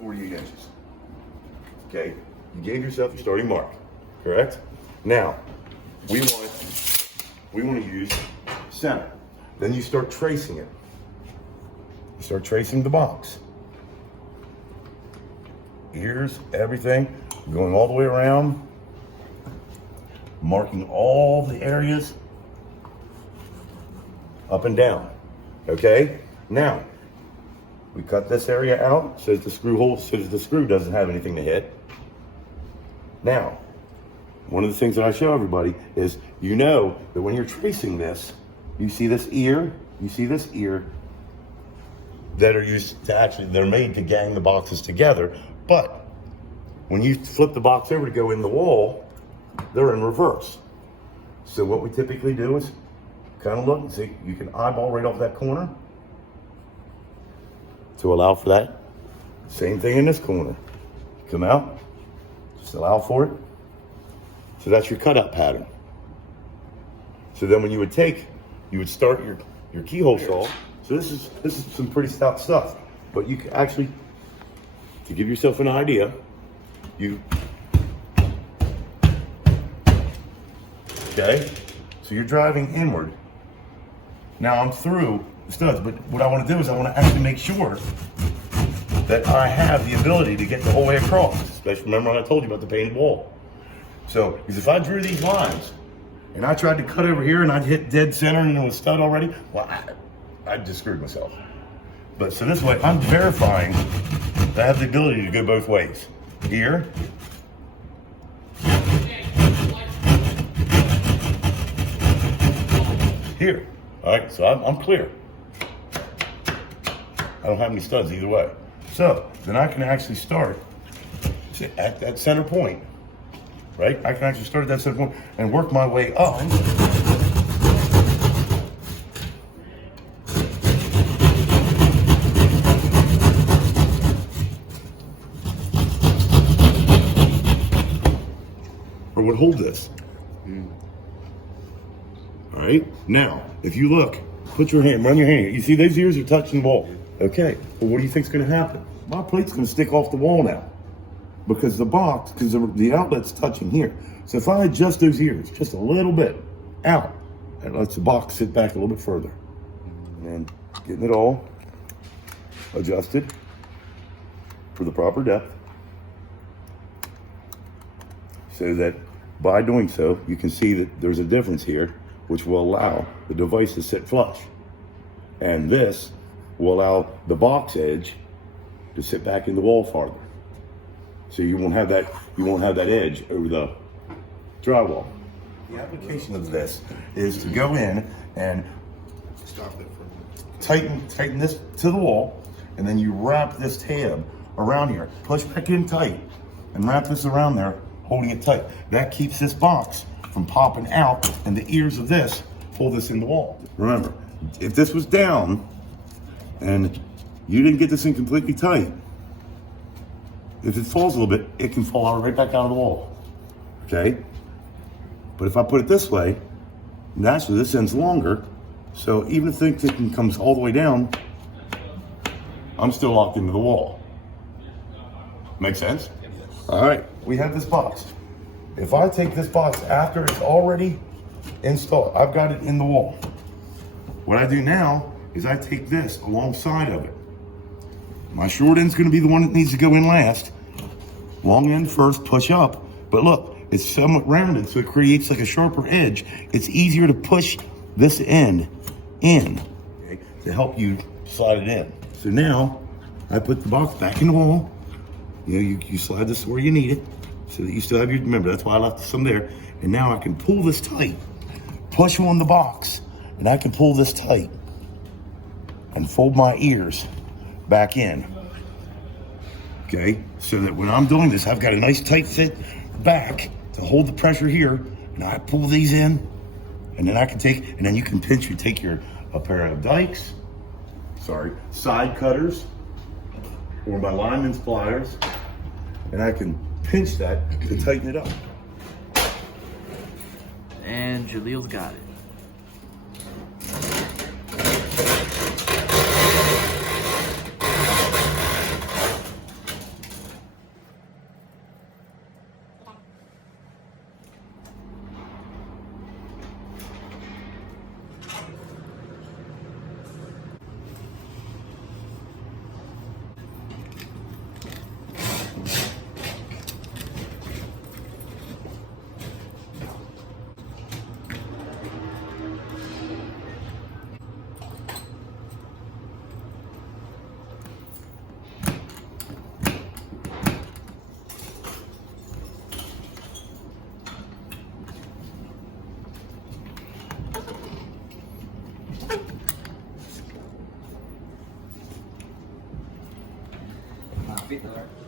48 inches. Okay, you gave yourself your starting mark, correct? Now, we want to use center. Then you start tracing it. You start tracing the box. Ears, everything, going all the way around, marking all the areas up and down. Okay? Now, we cut this area out so that the screw hole, so that the screw doesn't have anything to hit. Now, one of the things that I show everybody is, you know that when you're tracing this, you see this ear, that are used to they're made to gang the boxes together. But when you flip the box over to go in the wall, they're in reverse. So what we typically do is kind of look and see, you can eyeball right off that corner to allow for that. Same thing in this corner. Come out, just allow for it. So that's your cutout pattern. So then when you would start your keyhole saw. So this is some pretty stout stuff. But you can actually, to give yourself an idea, okay? So you're driving inward. Now I'm through the studs, but what I want to do is I want to actually make sure that I have the ability to get the whole way across. Especially, remember when I told you about the painted wall. So, because if I drew these lines and I tried to cut over here and I'd hit dead center and it was stud already, well, I'd just screwed myself. But so this way, I'm verifying that I have the ability to go both ways. Here. Here. All right, so I'm clear. I don't have any studs either way. So then I can actually start at that center point, right? I can actually start at that center point and work my way up. Or would hold this. All right, now, if you look, put your hand, run your hand. You see those ears are touching the wall. Okay, well, what do you think's gonna happen? My plate's gonna stick off the wall now because the outlet's touching here. So if I adjust those ears just a little bit out, that lets the box sit back a little bit further. And then getting it all adjusted for the proper depth so that by doing so, you can see that there's a difference here, which will allow the device to sit flush. And this will allow the box edge to sit back in the wall farther. So you won't have that edge over the drywall. The application of this is to go in and tighten this to the wall, and then you wrap this tab around here. Push back in tight and wrap this around there, holding it tight. That keeps this box from popping out, and the ears of this hold this in the wall. Remember, if this was down and you didn't get this in completely tight, if it falls a little bit, it can fall out right back out of the wall, okay? But if I put it this way, naturally this end's longer, so even if the thing comes all the way down, I'm still locked into the wall. Make sense? All right, we have this box. If I take this box after it's already installed, I've got it in the wall. What I do now is I take this alongside of it. My short end's gonna be the one that needs to go in last. Long end first, push up. But look, it's somewhat rounded, so it creates like a sharper edge. It's easier to push this end in, okay, to help you slide it in. So now, I put the box back in the wall. You know, you slide this where you need it, so that you still have your, remember, that's why I left some there. And now I can pull this tight, push on the box, and I can pull this tight and fold my ears back in. Okay, so that when I'm doing this, I've got a nice tight fit back to hold the pressure here, and I pull these in, and then I can take, and then you can pinch, take a pair of dikes, side cutters, or my lineman's pliers, and I can pinch that to tighten it up. And Jalil's got it. Bitter.